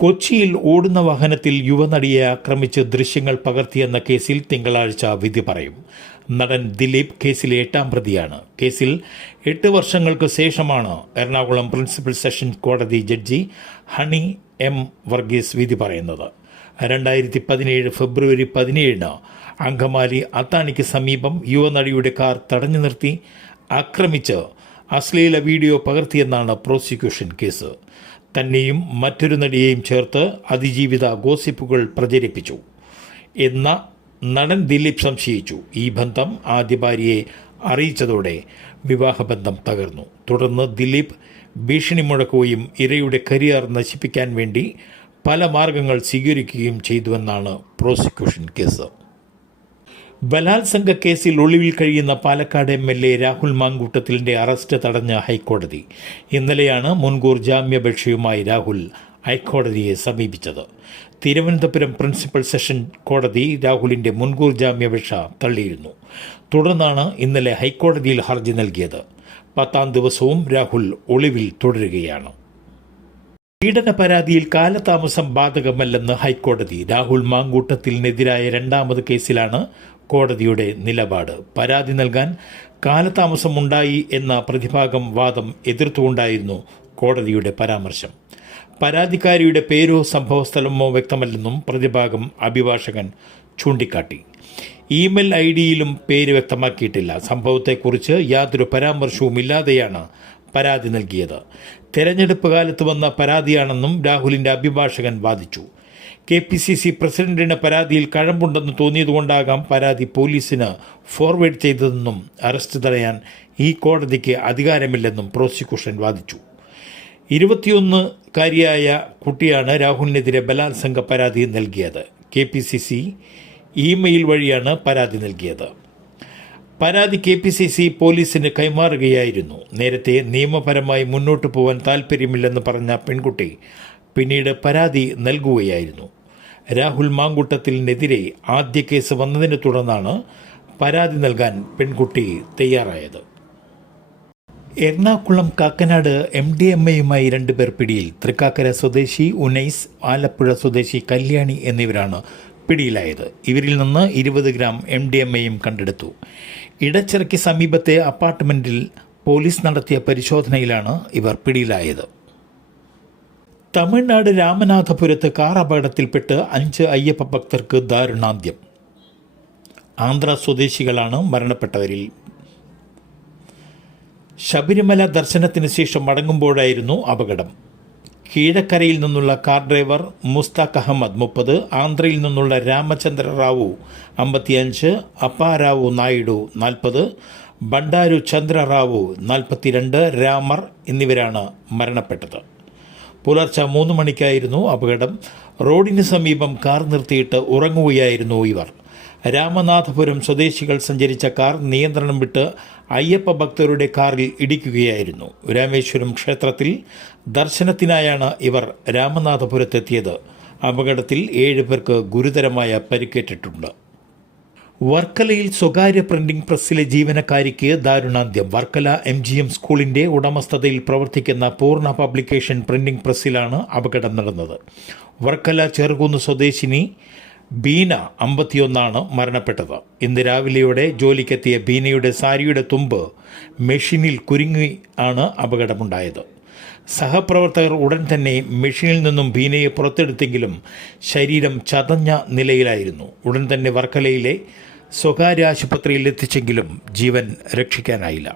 കൊച്ചിയിൽ ഓടുന്ന വാഹനത്തിൽ യുവനടിയെ ആക്രമിച്ച് ദൃശ്യങ്ങൾ പകർത്തിയെന്ന കേസിൽ തിങ്കളാഴ്ച വിധി പറയും. നടൻ ദിലീപ് കേസിലെ 8ാം പ്രതിയാണ്. കേസിൽ 8 വർഷങ്ങൾക്ക് ശേഷമാണ് എറണാകുളം പ്രിൻസിപ്പൽ സെഷൻസ് കോടതി ജഡ്ജി ഹണി എം വർഗീസ് വിധി പറയുന്നത്. 2017 ഫെബ്രുവരി 17 അങ്കമാലി അത്താണിക്ക് സമീപം യുവനടിയുടെ കാർ തടഞ്ഞു നിർത്തി ആക്രമിച്ച് അശ്ലീല വീഡിയോ പകർത്തിയെന്നാണ് പ്രോസിക്യൂഷൻ കേസ്. തന്നെയും മറ്റൊരു നടിയെയും ചേർത്ത് അതിജീവിത ഗോസിപ്പുകൾ പ്രചരിപ്പിച്ചു എന്ന നടൻ ദിലീപ് സംശയിച്ചു. ഈ ബന്ധം ആദ്യ ഭാര്യയെ അറിയിച്ചതോടെ വിവാഹബന്ധം തകർന്നു. തുടർന്ന് ദിലീപ് ഭീഷണി മുഴക്കുകയും ഇരയുടെ കരിയർ നശിപ്പിക്കാൻ വേണ്ടി പല മാർഗങ്ങൾ സ്വീകരിക്കുകയും ചെയ്തുവെന്നാണ് പ്രോസിക്യൂഷൻ കേസ്. ബലാത്സംഗ കേസിൽ ഒളിവിൽ കഴിയുന്ന പാലക്കാട് MLA രാഹുൽ മാങ്കൂട്ടത്തിലിന്റെ അറസ്റ്റ് തടഞ്ഞ ഹൈക്കോടതി. ഇന്നലെയാണ് മുൻകൂർ ജാമ്യാപേക്ഷയുമായി രാഹുൽ ഹൈക്കോടതിയെ സമീപിച്ചത്. തിരുവനന്തപുരം പ്രിൻസിപ്പൽ സെഷൻ കോടതി രാഹുലിന്റെ മുൻകൂർ ജാമ്യാപേക്ഷ തള്ളിയിരുന്നു. തുടർന്നാണ് ഇന്നലെ ഹൈക്കോടതിയിൽ ഹർജി നൽകിയത്. 10ാം ദിവസവും രാഹുൽ ഒളിവിൽ തുടരുകയാണ്. പീഡന പരാതിയിൽ കാലതാമസം ബാധകമല്ലെന്ന് ഹൈക്കോടതി. രാഹുൽ മാങ്കൂട്ടത്തിനെതിരായ 2ാമത് കേസിലാണ് കോടതിയുടെ നിലപാട്. പരാതി നൽകാൻ കാലതാമസമുണ്ടായി എന്ന പ്രതിഭാഗം വാദം എതിർത്തുകൊണ്ടായിരുന്നു കോടതിയുടെ പരാമർശം. പരാതിക്കാരിയുടെ പേരോ സംഭവസ്ഥലമോ വ്യക്തമല്ലെന്നും പ്രതിഭാഗം അഭിഭാഷകൻ ചൂണ്ടിക്കാട്ടി. ഇമെയിൽ ഐഡിയിലും പേര് വ്യക്തമാക്കിയിട്ടില്ല. സംഭവത്തെക്കുറിച്ച് യാതൊരു പരാമർശവുമില്ലാതെയാണ് പരാതി നൽകിയത്. തെരഞ്ഞെടുപ്പ് കാലത്ത് വന്ന പരാതിയാണെന്നും രാഹുലിന്റെ അഭിഭാഷകൻ വാദിച്ചു. KPCC പ്രസിഡന്റിന് പരാതിയിൽ കഴമ്പുണ്ടെന്ന് തോന്നിയതുകൊണ്ടാകാം പരാതി പോലീസിന് ഫോർവേഡ് ചെയ്തതെന്നും അറസ്റ്റ് തടയാൻ ഈ കോടതിക്ക് അധികാരമില്ലെന്നും പ്രോസിക്യൂഷൻ വാദിച്ചു. 21-കാരിയായ കുട്ടിയാണ് രാഹുലിനെതിരെ ബലാത്സംഗ പരാതി നൽകിയത്. KPCC ഇമെയിൽ വഴിയാണ് പരാതി നൽകിയത്. പരാതി KPCC പോലീസിന് കൈമാറുകയായിരുന്നു. നേരത്തെ നിയമപരമായി മുന്നോട്ടു പോകാൻ താൽപ്പര്യമില്ലെന്ന് പറഞ്ഞ പെൺകുട്ടി പിന്നീട് പരാതി നൽകുകയായിരുന്നു. രാഹുൽ മാങ്കൂട്ടത്തിനെതിരെ ആദ്യ കേസ് വന്നതിനെ തുടർന്നാണ് പരാതി നൽകാൻ പെൺകുട്ടി തയ്യാറായത്. എറണാകുളം കാക്കനാട് MDMAയുമായി 2 പേർ പിടിയിൽ. തൃക്കാക്കര സ്വദേശി ഉനൈസ്, ആലപ്പുഴ സ്വദേശി കല്യാണി എന്നിവരാണ് പിടിയിലായത്. ഇവരിൽ നിന്ന് 20 ഗ്രാം MDMAയും കണ്ടെടുത്തു. ഇടച്ചിറയ്ക്ക് സമീപത്തെ അപ്പാർട്ട്മെന്റിൽ പോലീസ് നടത്തിയ പരിശോധനയിലാണ് ഇവർ പിടിയിലായത്. തമിഴ്നാട് രാമനാഥപുരത്ത് കാർ അപകടത്തിൽപ്പെട്ട് 5 അയ്യപ്പ ഭക്തർക്ക് ദാരുണാന്ത്യം. ആന്ധ്ര സ്വദേശികളാണ് മരണപ്പെട്ടവരിൽ. ശബരിമല ദർശനത്തിന് ശേഷം മടങ്ങുമ്പോഴായിരുന്നു അപകടം. കീഴക്കരയിൽ നിന്നുള്ള കാർ ഡ്രൈവർ മുസ്താഖ് അഹമ്മദ് 30, ആന്ധ്രയിൽ നിന്നുള്ള രാമചന്ദ്ര റാവു 55, അപ്പാറാവു നായിഡു 40, ബണ്ടാരു ചന്ദ്ര റാവു 42, രാമർ എന്നിവരാണ് മരണപ്പെട്ടത്. പുലർച്ചെ 3 മണിക്കായിരുന്നു അപകടം. റോഡിന് സമീപം കാർ നിർത്തിയിട്ട് ഉറങ്ങുകയായിരുന്നു ഇവർ. രാമനാഥപുരം സ്വദേശികൾ സഞ്ചരിച്ച കാർ നിയന്ത്രണം വിട്ട് അയ്യപ്പ ഭക്തരുടെ കാറിൽ ഇടിക്കുകയായിരുന്നു. രാമേശ്വരം ക്ഷേത്രത്തിൽ ദർശനത്തിനായാണ് ഇവർ രാമനാഥപുരത്തെത്തിയത്. അപകടത്തിൽ 7 പേർക്ക് ഗുരുതരമായ പരിക്കേറ്റിട്ടുണ്ട്. വർക്കലയിൽ സ്വകാര്യ പ്രിന്റിംഗ് പ്രസ്സിലെ ജീവനക്കാരിക്ക് ദാരുണാന്ത്യം. വർക്കല MGM സ്കൂളിന്റെ ഉടമസ്ഥതയിൽ പ്രവർത്തിക്കുന്ന പൂർണ്ണ പബ്ലിക്കേഷൻ പ്രിന്റിംഗ് പ്രസ്സിലാണ് അപകടം നടന്നത്. വർക്കല ചെറുകുന്ന് സ്വദേശിനി ബീന 51 മരണപ്പെട്ടത്. ഇന്ന് രാവിലെയോടെ ജോലിക്കെത്തിയ ബീനയുടെ സാരിയുടെ തുമ്പ് മെഷീനിൽ കുരുങ്ങി ആണ് അപകടമുണ്ടായത്. സഹപ്രവർത്തകർ ഉടൻ തന്നെ മെഷീനിൽ നിന്നും ബീനയെ പുറത്തെടുത്തെങ്കിലും ശരീരം ചതഞ്ഞ നിലയിലായിരുന്നു. ഉടൻ തന്നെ വർക്കലയിലെ സ്വകാര്യ ആശുപത്രിയിൽ എത്തിച്ചെങ്കിലും ജീവൻ രക്ഷിക്കാനായില്ല.